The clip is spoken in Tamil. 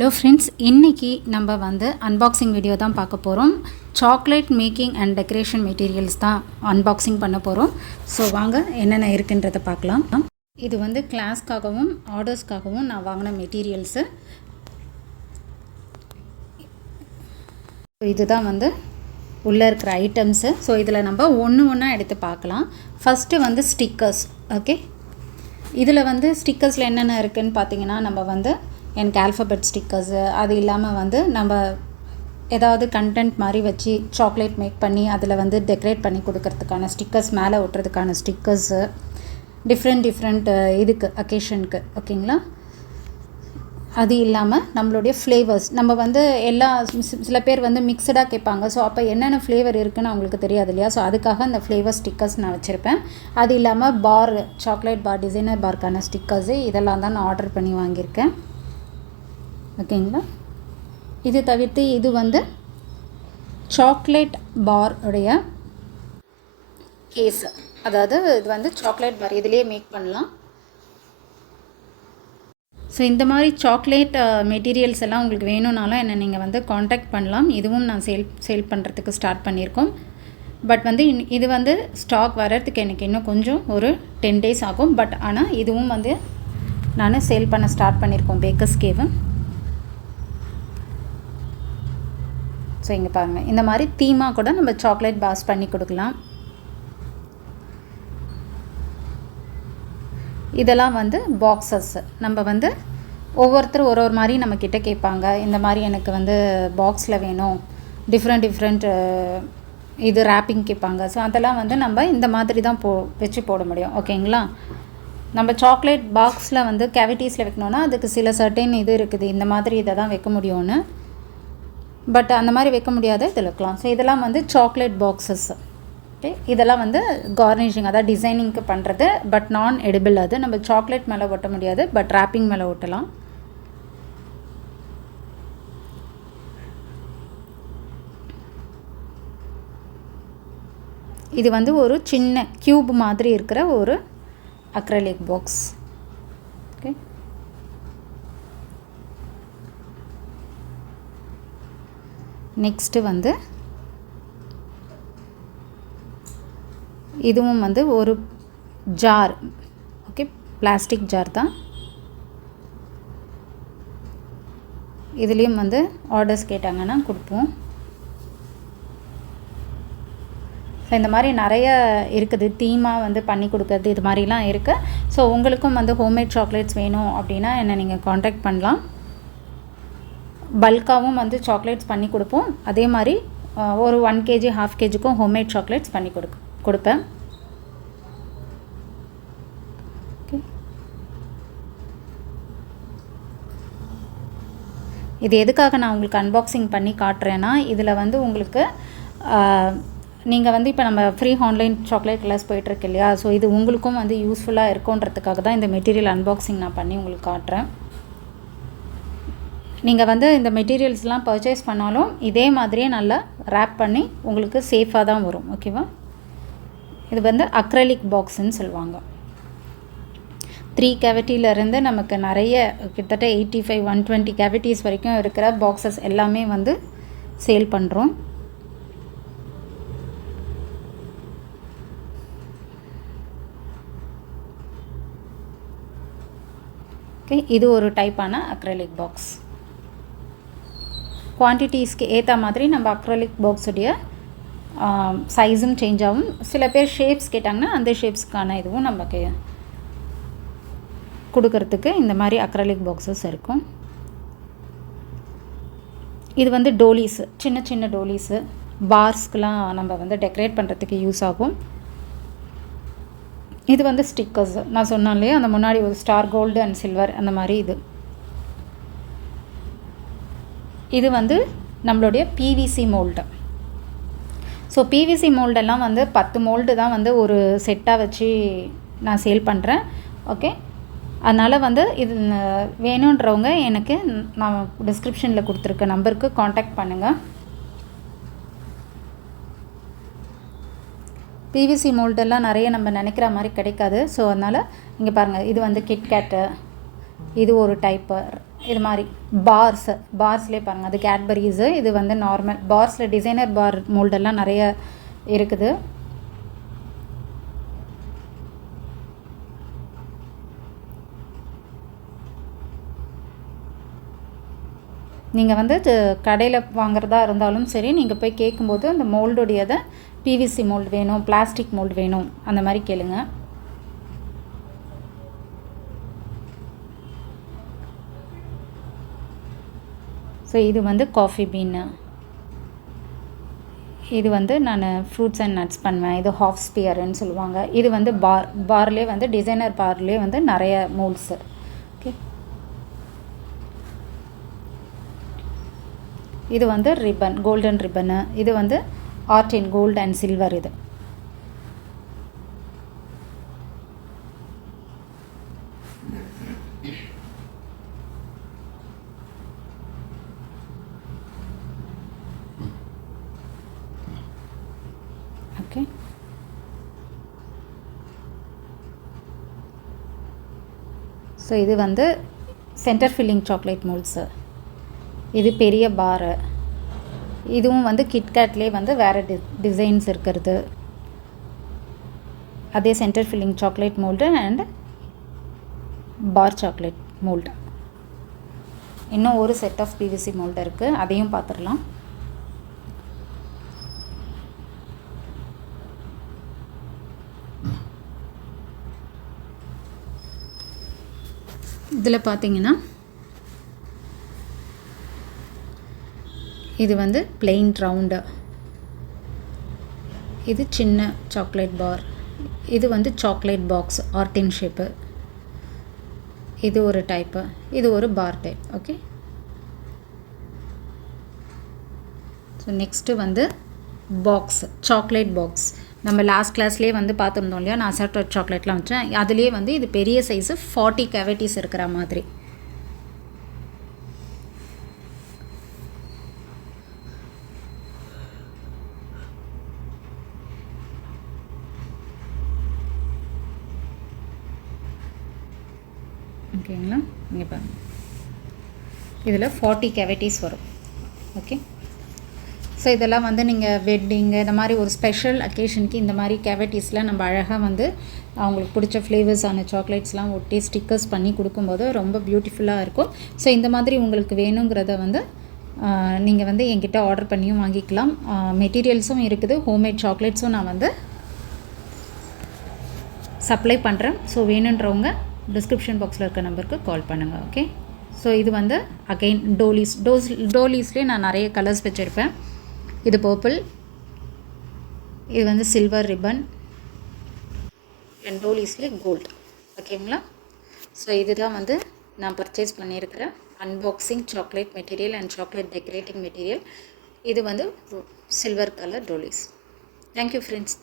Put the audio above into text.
ஹலோ ஃப்ரெண்ட்ஸ், இன்றைக்கி நம்ம வந்து அன்பாக்சிங் வீடியோ தான் பார்க்க போகிறோம். Chocolate making and decoration materials தான் அன்பாக்சிங் பண்ண போகிறோம். ஸோ வாங்க என்னென்ன இருக்குன்றதை பார்க்கலாம். இது வந்து கிளாஸ்க்காகவும் ஆர்டர்ஸ்க்காகவும் நான் வாங்கின மெட்டீரியல்ஸு. இதுதான் வந்து உள்ளே இருக்கிற ஐட்டம்ஸு. ஸோ இதில் நம்ம ஒன்றா எடுத்து பார்க்கலாம். ஃபஸ்ட்டு வந்து ஸ்டிக்கர்ஸ். ஓகே, இதில் வந்து ஸ்டிக்கர்ஸில் என்னென்ன இருக்குதுன்னு பார்த்தீங்கன்னா, நம்ம வந்து எனக்கு ஆல்ஃபபெட் ஸ்டிக்கர்ஸு, அது இல்லாமல் வந்து நம்ம ஏதாவது கண்டென்ட் மாதிரி வச்சு சாக்லேட் மேக் பண்ணி அதில் வந்து டெக்கரேட் பண்ணி கொடுக்கறதுக்கான ஸ்டிக்கர்ஸ், மேலே ஒட்டுறதுக்கான ஸ்டிக்கர்ஸு, டிஃப்ரெண்ட் இதுக்கு அக்கேஷனுக்கு. ஓகேங்களா? அது இல்லாமல் நம்மளுடைய ஃப்ளேவர்ஸ், நம்ம வந்து சில பேர் வந்து மிக்சடாக கேட்பாங்க. ஸோ அப்போ என்னென்ன ஃப்ளேவர் இருக்குதுன்னு அவங்களுக்கு தெரியாது இல்லையா? ஸோ அதுக்காக அந்த ஃப்ளேவர் ஸ்டிக்கர்ஸ் நான் வச்சுருப்பேன். அது இல்லாமல் பார், சாக்லேட் பார், டிசைனர் பார்க்கான ஸ்டிக்கர்ஸு, இதெல்லாம் தான் நான் ஆர்டர் பண்ணி வாங்கியிருக்கேன். ஓகேங்களா? இது தவிர்த்து இது வந்து சாக்லேட் பார் உடைய கேஸு, அதாவது இது வந்து சாக்லேட் பார் இதிலே மேக் பண்ணலாம். ஸோ இந்த மாதிரி சாக்லேட் மெட்டீரியல்ஸ் எல்லாம் உங்களுக்கு வேணும்னாலும் என்னை நீங்கள் வந்து காண்டாக்ட் பண்ணலாம். இதுவும் நான் சேல் பண்ணுறதுக்கு ஸ்டார்ட் பண்ணியிருக்கோம். பட் வந்து இது வந்து ஸ்டாக் வர்றதுக்கு எனக்கு இன்னும் கொஞ்சம் ஒரு 10 days ஆகும். பட் ஆனால் இதுவும் வந்து நான் சேல் பண்ண ஸ்டார்ட் பண்ணியிருக்கோம், பேக்கர்ஸ்கேவு. ஸோ இங்கே பாருங்கள், இந்த மாதிரி தீமாக கூட நம்ம சாக்லேட் பாஸ் பண்ணி கொடுக்கலாம். இதெல்லாம் வந்து பாக்ஸஸ். நம்ம வந்து ஒவ்வொருத்தர் ஒரு மாதிரி நம்மக்கிட்ட கேட்பாங்க, இந்த மாதிரி எனக்கு வந்து பாக்ஸில் வேணும், டிஃப்ரெண்ட் இது ரேப்பிங் கேட்பாங்க. ஸோ அதெல்லாம் வந்து நம்ம இந்த மாதிரி தான் வச்சு போட முடியும். ஓகேங்களா? நம்ம சாக்லேட் பாக்ஸில் வந்து கேவிட்டிஸில் வைக்கணுன்னா அதுக்கு சில சர்டைன் இது இருக்குது, இந்த மாதிரி இதை தான் வைக்க முடியும்னு. பட் அந்த மாதிரி வைக்க முடியாத இதில் வைக்கலாம். ஸோ இதெல்லாம் வந்து சாக்லேட் பாக்ஸஸ். ஓகே, இதெல்லாம் வந்து கார்னிஷிங், அதாவது டிசைனிங்க்கு பண்ணுறது. பட் நான் எடிபிள். அது நம்ம சாக்லேட் மேலே ஒட்ட முடியாது, பட் ராப்பிங் மேலே ஒட்டலாம். இது வந்து ஒரு சின்ன க்யூப் மாதிரி இருக்கிற ஒரு அக்ரலிக் பாக்ஸ். ஓகே, நெக்ஸ்ட்டு வந்து இதுவும் வந்து ஒரு ஜார். ஓகே, பிளாஸ்டிக் ஜார் தான். இதுலேயும் வந்து ஆர்டர்ஸ் கேட்டாங்கன்னா கொடுப்போம். ஸோ இந்த மாதிரி நிறைய இருக்குது, தீமாக வந்து பண்ணி கொடுக்கறது, இது மாதிரிலாம் இருக்குது. ஸோ உங்களுக்கும் வந்து ஹோம்மேட் சாக்லேட்ஸ் வேணும் அப்படின்னா என்னை நீங்கள் காண்டாக்ட் பண்ணலாம். பல்காகவும் வந்து சாக்லேட்ஸ் பண்ணி கொடுப்போம். அதே மாதிரி ஒரு 1 kg 1/2 kgக்கும் ஹோம்மேட் சாக்லேட்ஸ் பண்ணி கொடுப்பேன். ஓகே, இது எதுக்காக நான் உங்களுக்கு அன்பாக்சிங் பண்ணி காட்டுறேன்னா, இதில் வந்து உங்களுக்கு நீங்கள் வந்து இப்போ நம்ம ஃப்ரீ ஆன்லைன் சாக்லேட் கிளாஸ் போயிட்டுருக்கு இல்லையா? ஸோ இது உங்களுக்கும் வந்து யூஸ்ஃபுல்லாக இருக்குன்றதுக்காக தான் இந்த மெட்டீரியல் அன்பாக்சிங் நான் பண்ணி உங்களுக்கு காட்டுறேன். நீங்கள் வந்து இந்த மெட்டீரியல்ஸ்லாம் பர்ச்சேஸ் பண்ணாலும் இதே மாதிரியே நல்லா ரேப் பண்ணி உங்களுக்கு சேஃபாக தான் வரும். ஓகேவா? இது வந்து அக்ரலிக் பாக்ஸுன்னு சொல்லுவாங்க. 3 கேவிட்டியிலேருந்து நமக்கு நிறைய, கிட்டத்தட்ட 85 120 கேவிட்டிஸ் வரைக்கும் இருக்கிற பாக்ஸஸ் எல்லாமே வந்து சேல் பண்ணுறோம். ஓகே, இது ஒரு டைப்பான அக்ரலிக் பாக்ஸ். குவான்டிட்டிஸ்க்கு ஏற்ற மாதிரி நம்ம அக்ரலிக் பாக்ஸுடைய சைஸும் சேஞ்ச் ஆகும். சில பேர் ஷேப்ஸ் கேட்டாங்கன்னா அந்த ஷேப்ஸ்க்கான இதுவும் நமக்கு கொடுக்கறதுக்கு இந்த மாதிரி அக்ரலிக் பாக்ஸஸ் இருக்கும். இது வந்து டோலிஸு, சின்ன சின்ன டோலிஸு, பார்ஸ்க்கெலாம் நம்ம வந்து டெக்கரேட் பண்ணுறதுக்கு யூஸ் ஆகும். இது வந்து ஸ்டிக்கர்ஸ். நான் சொன்னேன் இல்லையா, அந்த முன்னாடி ஒரு ஸ்டார், கோல்டு அண்ட் சில்வர் அந்த மாதிரி. இது வந்து நம்மளுடைய பிவிசி மோல்டு. ஸோ பிவிசி மோல்டெல்லாம் வந்து 10 மோல்டு தான் வந்து ஒரு செட்டாக வச்சு நான் சேல் பண்ணுறேன். ஓகே, அதனால் வந்து இது வேணுன்றவங்க எனக்கு நான் டிஸ்கிரிப்ஷனில் கொடுத்துருக்க நம்பருக்கு காண்டாக்ட் பண்ணுங்கள். பிவிசி மோல்டெல்லாம் நிறைய நம்ம நினைக்கிற மாதிரி கிடைக்காது. ஸோ அதனால் இங்கே பாருங்கள், இது வந்து கிட்கேட்டு, இது ஒரு டைப்பு, இது மாதிரி பார்ஸ்லேயே பாருங்கள், அது கேட்பரீஸு. இது வந்து நார்மல் பார்ஸில் டிசைனர் பார் மோல்டெல்லாம் நிறைய இருக்குது. நீங்கள் வந்து கடையில் வாங்குறதா இருந்தாலும் சரி, நீங்கள் போய் கேட்கும்போது அந்த மோல்டுடையதை பிவிசி மோல்டு வேணும், பிளாஸ்டிக் மோல்டு வேணும், அந்த மாதிரி கேளுங்க. ஸோ இது வந்து காஃபி பீன்னு. இது வந்து நான் ஃப்ரூட்ஸ் அண்ட் நட்ஸ் பண்ணுவேன். இது ஹாஃப் ஸ்பியர்ன்னு சொல்லுவாங்க. இது வந்து பார்லேயே வந்து டிசைனர் பார்லேயே வந்து நிறைய மோல்ட்ஸு. ஓகே, இது வந்து ரிப்பன், கோல்டன் ரிப்பனு. இது வந்து art in gold and silver. இது ஓகே. ஸோ இது வந்து சென்டர் ஃபில்லிங் சாக்லேட் மோல்ட்ஸு. இது பெரிய பாரு. இதுவும் வந்து கிட்கேட்லேயே வந்து வேறு டிசைன்ஸ் இருக்கிறது. அதே centre filling chocolate mould and bar chocolate mould. இன்னும் ஒரு செட் ஆஃப் பிவிசி மோல்டு இருக்குது, அதையும் பார்த்துடலாம். இதில் பார்த்தீங்கன்னா இது வந்து பிளெயின் ரவுண்டு. இது சின்ன சாக்லேட் பார். இது வந்து சாக்லேட் பாக்ஸ் ஆர்டின் ஷேப்பு. இது ஒரு டைப்பு, இது ஒரு bar type. Okay. So next வந்து பாக்ஸ், சாக்லேட் பாக்ஸ். நம்ம லாஸ்ட் கிளாஸ்லேயே வந்து பார்த்துருந்தோம் இல்லையா, நான் அசார்டட் சாக்லேட்லாம் வச்சேன். அதுலேயே வந்து இது பெரிய சைஸு 40 கேவிட்டிஸ் இருக்கிற மாதிரி. ஓகேங்களா, இங்கே பாருங்கள், இதில் 40 கேவிட்டிஸ் வரும். ஓகே. ஸோ இதெல்லாம் வந்து நீங்கள் வெட்டிங்கு இந்த மாதிரி ஒரு ஸ்பெஷல் அக்கேஷனுக்கு இந்த மாதிரி கேவிட்டிஸில் நம்ம அழகாக வந்து அவங்களுக்கு பிடிச்ச ஃப்ளேவர்ஸான சாக்லேட்ஸ்லாம் ஒட்டி ஸ்டிக்கர்ஸ் பண்ணி கொடுக்கும்போது ரொம்ப பியூட்டிஃபுல்லாக இருக்கும். ஸோ இந்த மாதிரி உங்களுக்கு வேணுங்கிறத வந்து நீங்கள் வந்து என்கிட்ட ஆர்டர் பண்ணியும் வாங்கிக்கலாம். மெட்டீரியல்ஸும் இருக்குது, ஹோம்மேட் சாக்லேட்ஸும் நான் வந்து சப்ளை பண்ணுறேன். ஸோ வேணுன்றவங்க டிஸ்கிரிப்ஷன் பாக்ஸில் இருக்க நம்பருக்கு கால் பண்ணுங்கள். ஓகே. ஸோ இது வந்து அகெயின் டோலீஸ்லேயே நான் நிறைய கலர்ஸ் வச்சுருப்பேன். இது பர்பிள், இது வந்து சில்வர் ரிப்பன் அண்ட் டோலீஸ்லேயே கோல்டு. ஓகேங்களா. ஸோ இதுதான் வந்து நான் பர்ச்சேஸ் பண்ணியிருக்கிற unboxing chocolate material and chocolate decorating material. இது வந்து silver colour doilies. Thank you friends.